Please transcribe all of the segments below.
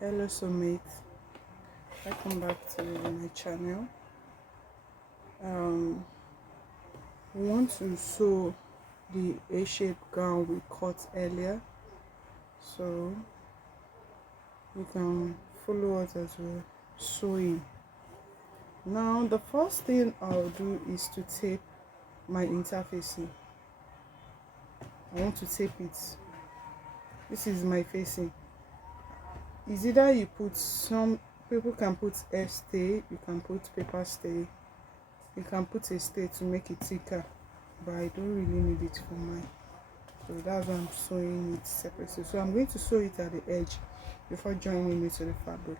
Hello soulmate, welcome back to my channel. We want to sew the A-shaped gown we cut earlier, so you can follow us as we're sewing. Now the first thing I'll do is to tape my interfacing. I want to tape it. This is my facing. Is either you put, some people can put air stay, you can put paper stay, you can put a stay to make it thicker, but I don't really need it for mine, so that's why I'm sewing it separately. So I'm going to sew it at the edge before joining it to the fabric.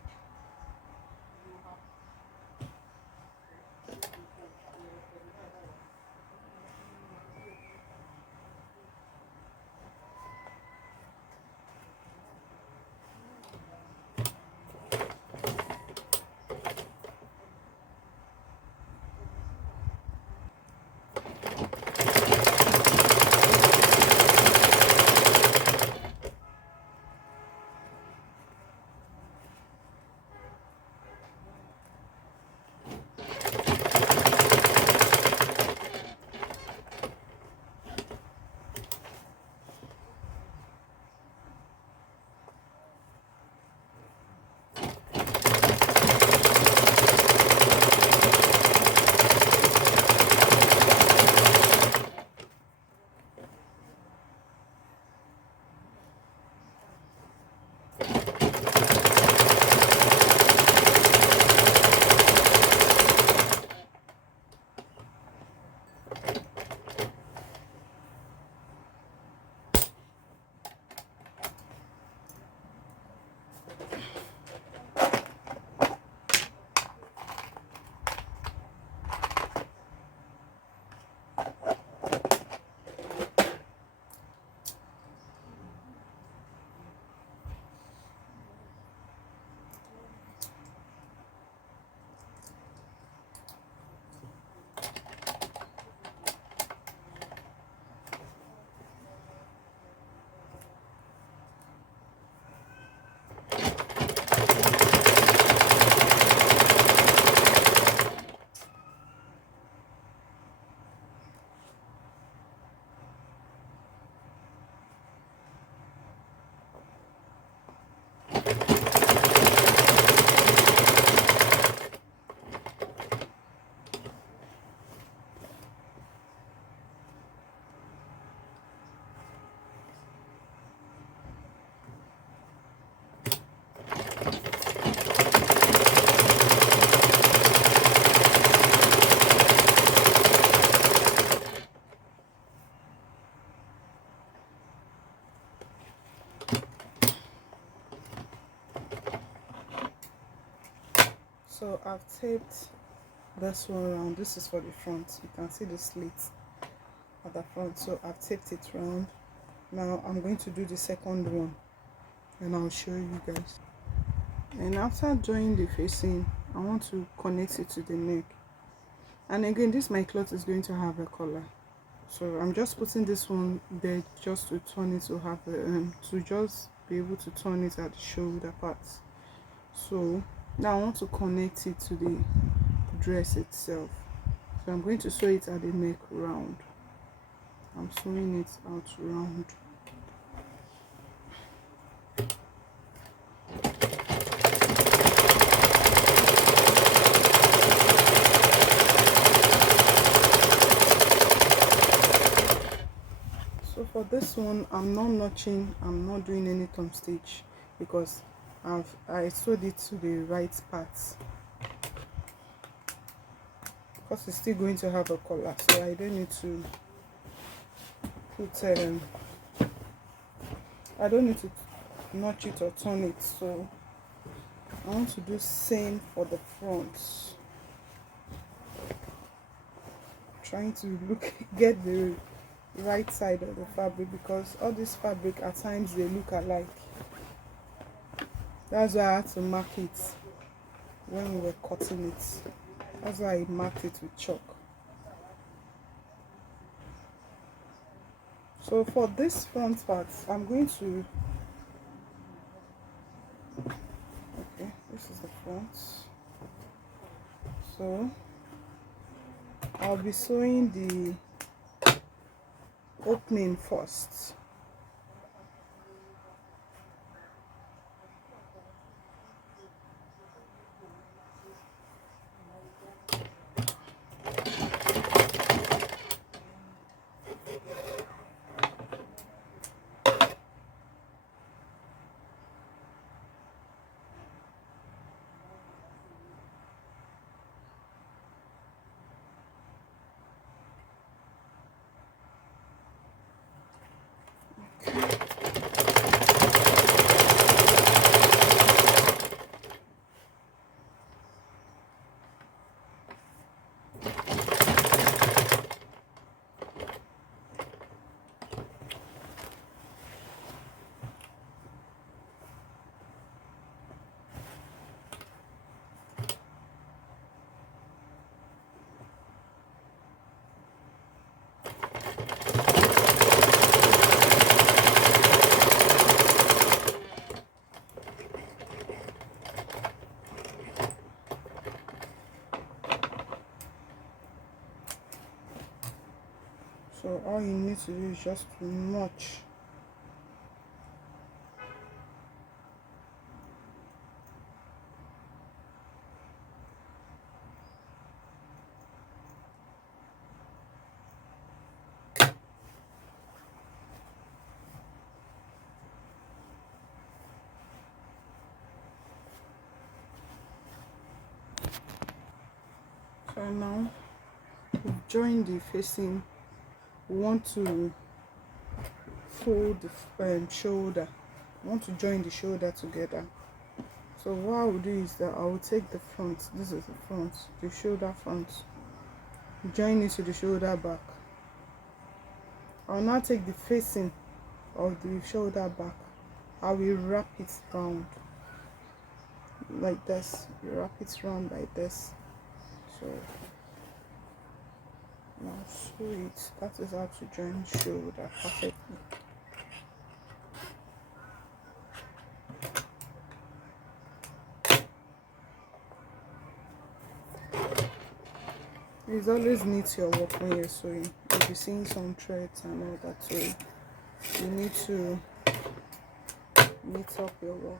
So I've taped this one around. This is for the front. You can see the slit at the front, so I've taped it round. Now I'm going to do the second one and I'll show you guys. And after joining the facing, I want to connect it to the neck. And again, this my cloth is going to have a collar, so I'm just putting this one there just to turn it to have a to just be able to turn it at the shoulder parts. So now I want to connect it to the dress itself, so I'm going to sew it at the neck round. I'm sewing it out round. So for this one, I'm not notching, I'm not doing any thumb stitch because I sewed it to the right parts, because it's still going to have a collar, so I don't need to put I don't need to notch it or turn it. So I want to do same for the front, trying to get the right side of the fabric, because all this fabric at times they look alike. That's why I had to mark it when we were cutting it. That's why I marked it with chalk. So for this front part, I'm going to this is the front. So I'll be sewing the opening first. So all you need to do is just to notch. So now we've joined the facing. We want to fold the shoulder. I want to join the shoulder together. So what I will do is that I will take the front. This is the front, the shoulder front. Join it to the shoulder back. I will now take the facing of the shoulder back. I will wrap it round like this. You wrap it round like this. So now sew it. That is how to join shoulder perfectly. It's always neat your work when you're sewing. You'll be seeing some threads and all that, so you need to neat up your work.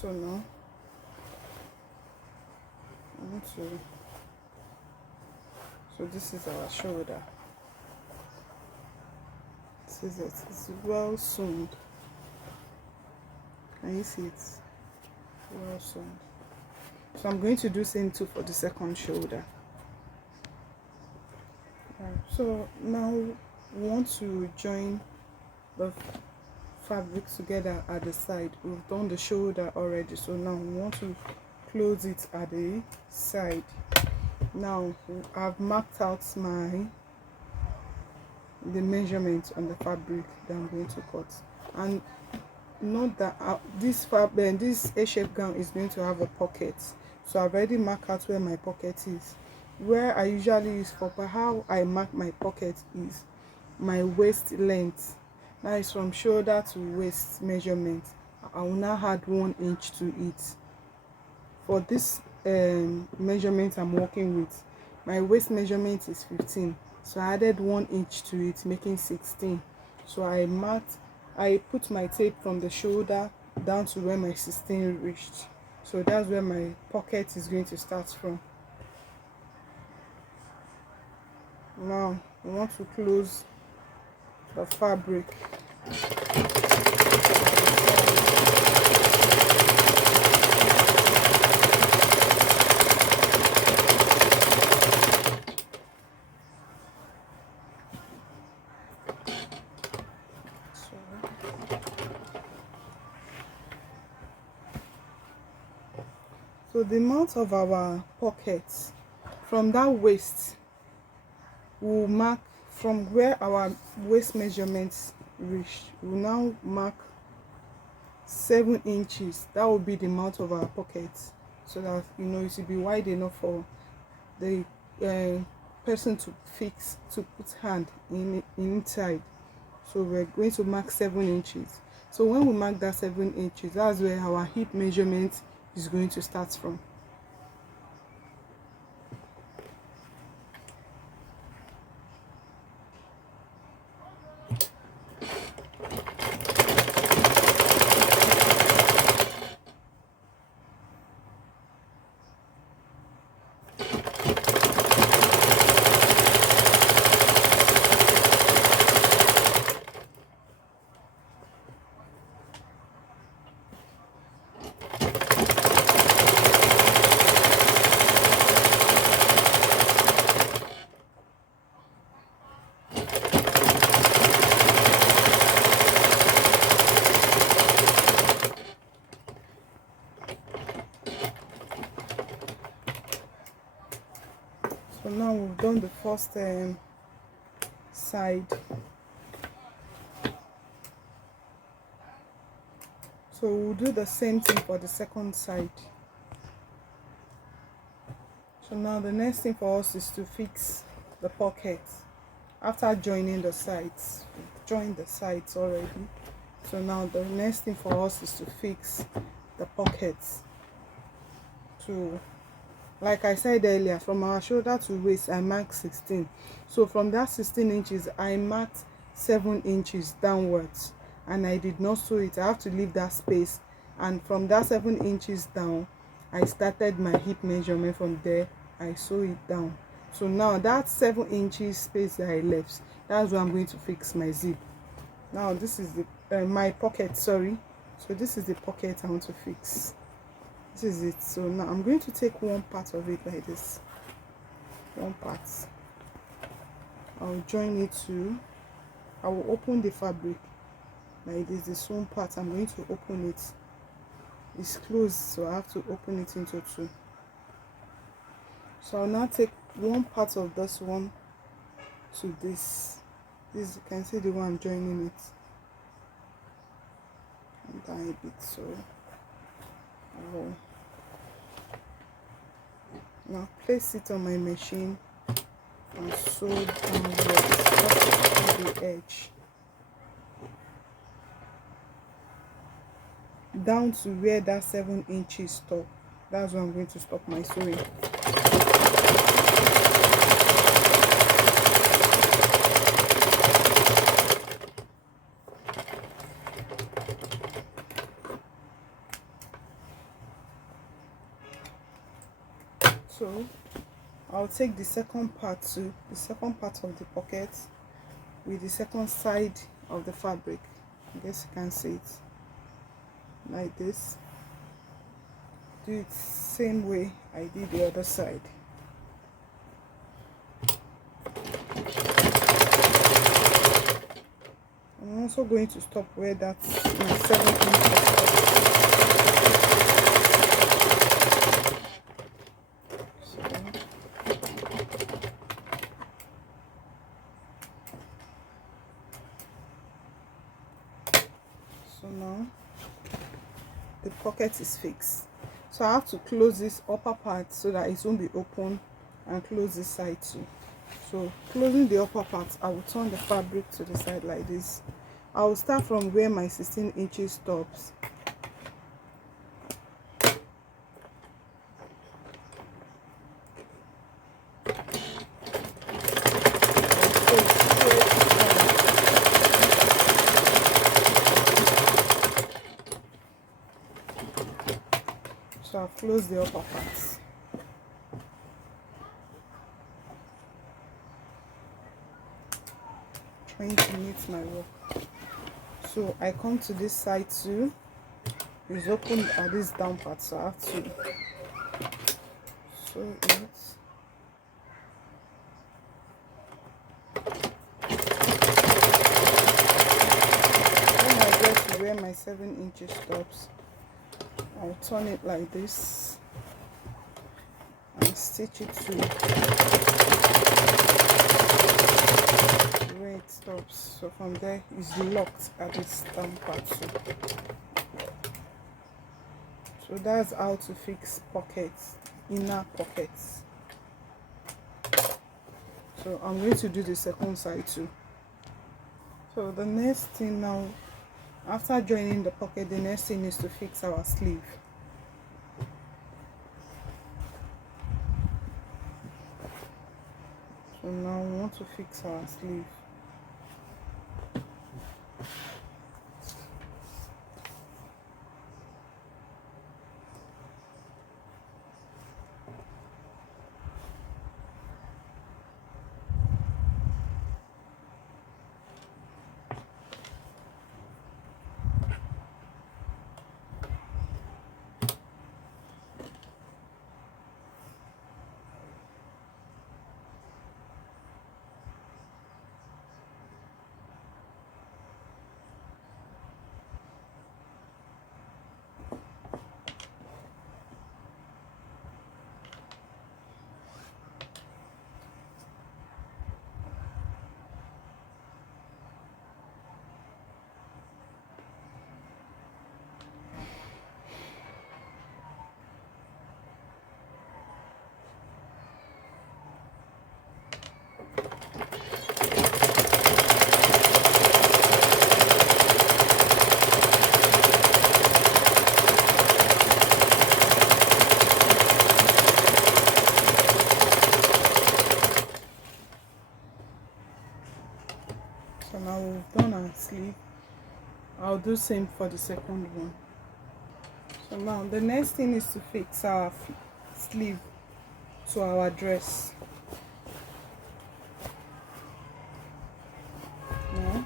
So now I want to, so this is our shoulder. This is it. It's well sewn. Can you see it? Well sewn. So I'm going to do same too for the second shoulder. Right. So now we want to join the fabric together at the side. We've done the shoulder already, so now we want to close it at the side. Now I've marked out the measurement on the fabric that I'm going to cut, and note that this A-shape gown is going to have a pocket, so I've already marked out where my pocket is. Where I usually use for how I mark my pocket is my waist length. Now it's from shoulder to waist measurement. I will now add 1 inch to it. For this measurement I'm working with, my waist measurement is 15, so I added 1 inch to it, making 16. So I put my tape from the shoulder down to where my 16 reached. So that's where my pocket is going to start from. Now we want to close the fabric. So the mouth of our pocket, from that waist, we'll mark from where our waist measurements reach. We'll now mark 7 inches. That will be the mouth of our pocket, so that it should be wide enough for the person to put hand inside. So we're going to mark 7 inches. So when we mark that 7 inches, that's where our hip measurement is going to start from. So now we've done the first side. So we'll do the same thing for the second side. So now the next thing for us is to fix the pocket. After joining the sides, we've joined the sides already. So now the next thing for us is to fix the pockets. To, like I said earlier, from our shoulder to waist I marked 16. So from that 16 inches I marked 7 inches downwards, and I did not sew it. I have to leave that space, and from that 7 inches down I started my hip measurement. From there I sew it down. So now that 7 inches space that I left, that's where I'm going to fix my zip. Now this is the my pocket, sorry. So this is the pocket I want to fix. This is it. So now I'm going to take one part of it like this. One part. I'll join it to, I will open the fabric like this. The sewn part, I'm going to open it. It's closed, so I have to open it into two. So I'll now take one part of this one to this. This, you can see the one I'm joining it. And down a bit, so I'll now place it on my machine and sew downwards to the edge, down to where that 7 inches stop. That's where I'm going to stop my sewing. So I'll take the second part to the second part of the pocket with the second side of the fabric. I guess you can see it like this. Do it same way I did the other side. I'm also going to stop where that's my 7 inches. So now the pocket is fixed. So I have to close this upper part so that it won't be open, and close this side too. So closing the upper part, I will turn the fabric to the side like this. I will start from where my 16 inches stops. So I'll close the upper parts. Trying to meet my work. So I come to this side too. It's open at this down part, so I have to sew it. When I get to where my 7 inches stops, I'll turn it like this and stitch it to where it stops. So from there is locked at this down part too. So that's how to fix pockets, inner pockets. So I'm going to do the second side too. So the next thing now, after joining the pocket, the next thing is to fix our sleeve. So now we want to fix our sleeve. So now we've done our sleeve. I'll do same for the second one. So now the next thing is to fix our sleeve to our dress. Now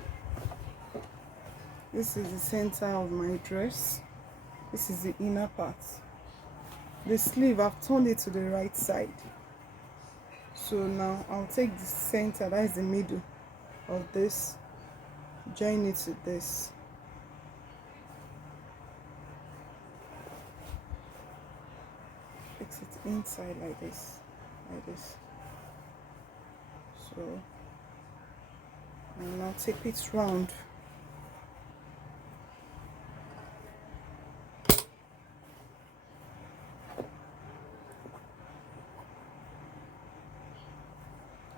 this is the center of my dress. This is the inner part. The sleeve, I've turned it to the right side. So now I'll take the center, that is the middle of this, join it to this. Fix it inside like this, So and now tape it round.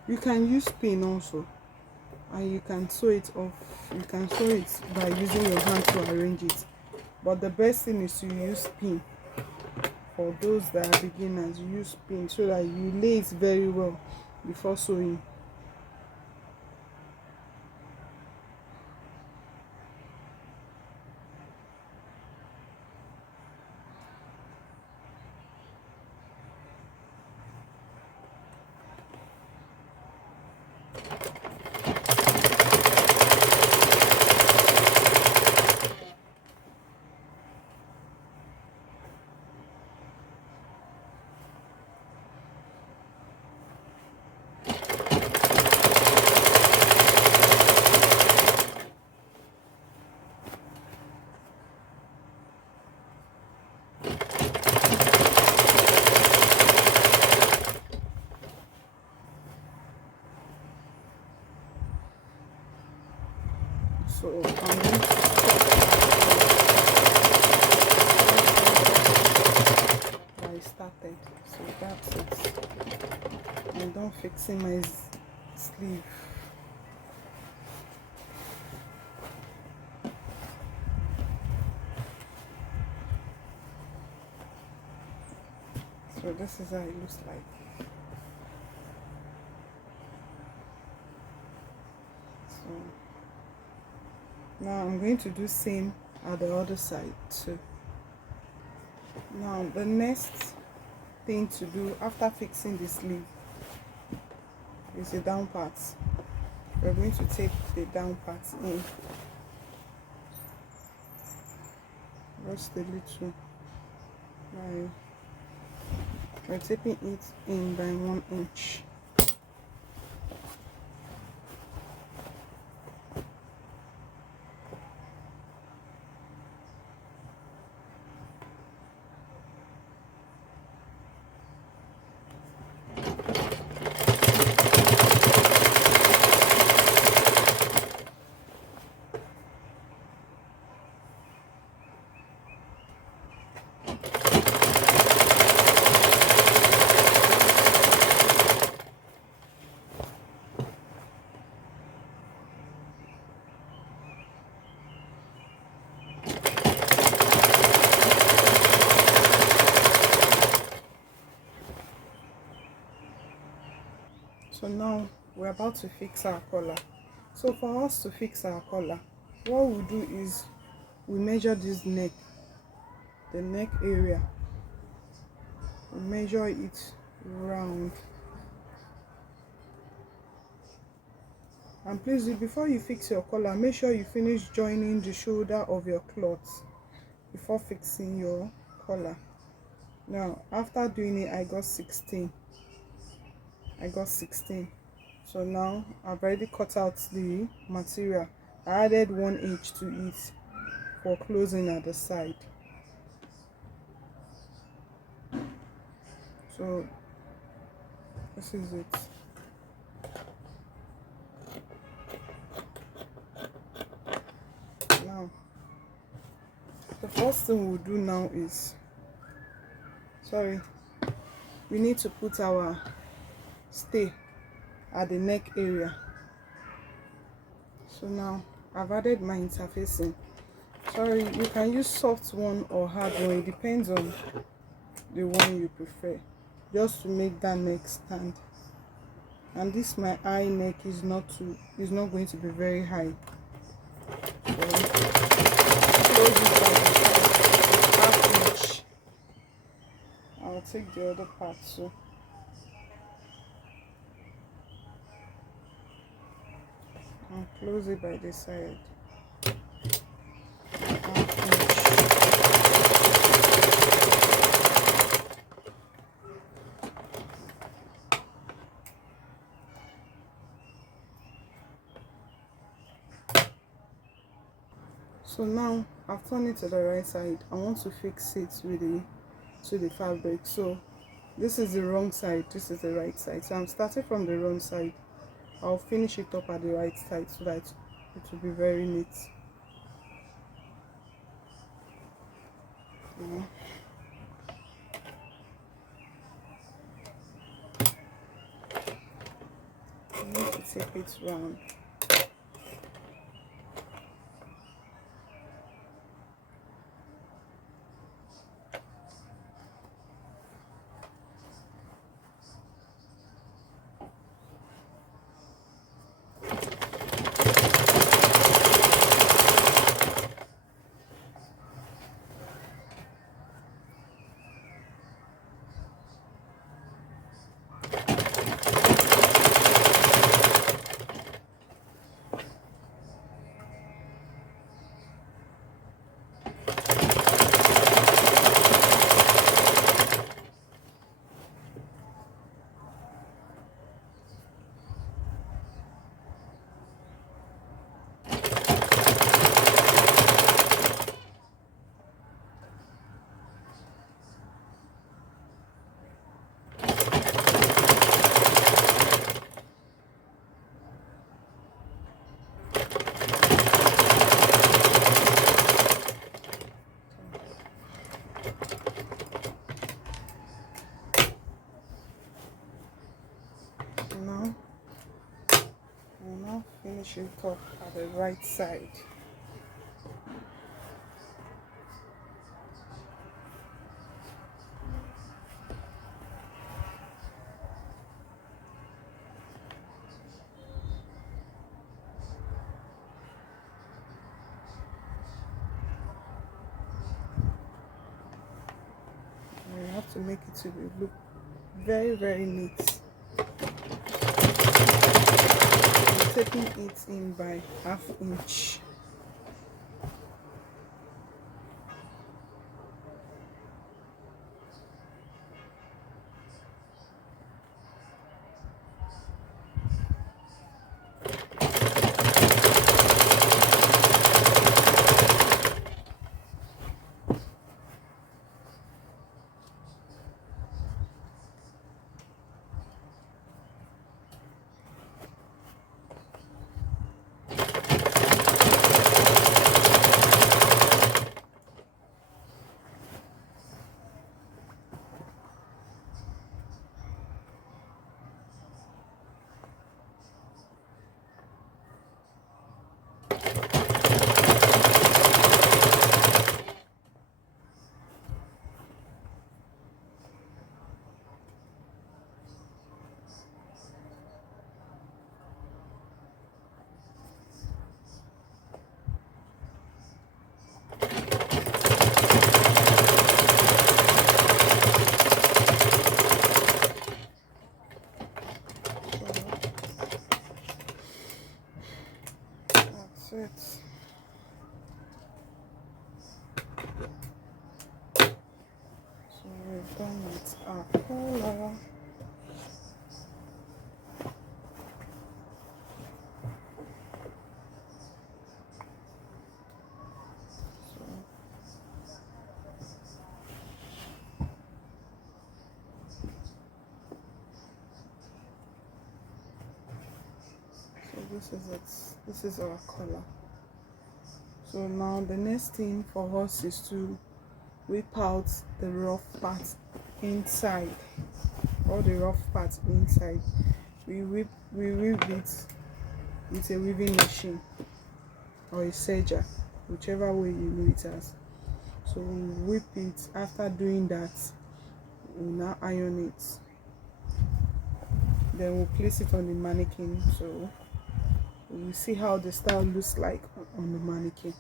You can use pin also, and you can sew it off. You can sew it by using your hand to arrange it, but the best thing is to use pin. For those that are beginners, use pin so that you lay it very well before sewing. So I'm going to I started. So that's it. I'm done fixing my sleeve. So this is how it looks like. So now I'm going to do same at the other side too. Now the next thing to do after fixing the sleeve is the down part. We're going to tape the down part in. Just a little. We're taping it in by 1 inch. we're about to fix our collar. So for us to fix our collar, what we'll do is we measure this neck, the neck area. We measure it round. And please, before you fix your collar, make sure you finish joining the shoulder of your cloth before fixing your collar. Now after doing it, I got 16. So now I've already cut out the material. I added 1 inch to it for closing at the side. So this is it. Now the first thing we'll do now is, we need to put our stay at the neck area. So now I've added my interfacing. You can use soft one or hard one, it depends on the one you prefer, just to make that neck stand. And this my eye neck is not going to be very high. So close it by the half inch. I'll take the other part too. And close it by the side. So now I've turned it to the right side. I want to fix it to the fabric. So this is the wrong side, this is the right side. So I'm starting from the wrong side. I'll finish it up at the right side so that it will be very neat. I need to take it round. Finish it up at the right side. And you have to make it to look very, very neat. Taking it in by ½ inch. done with our collar. So this is it. This is our collar. So now the next thing for us is to whip out the rough parts inside. All the rough parts inside. We whip it with a weaving machine or a serger, whichever way you know it as. So we whip it. After doing that, we'll now iron it. Then we'll place it on the mannequin. So we'll see how the style looks like on the mannequin.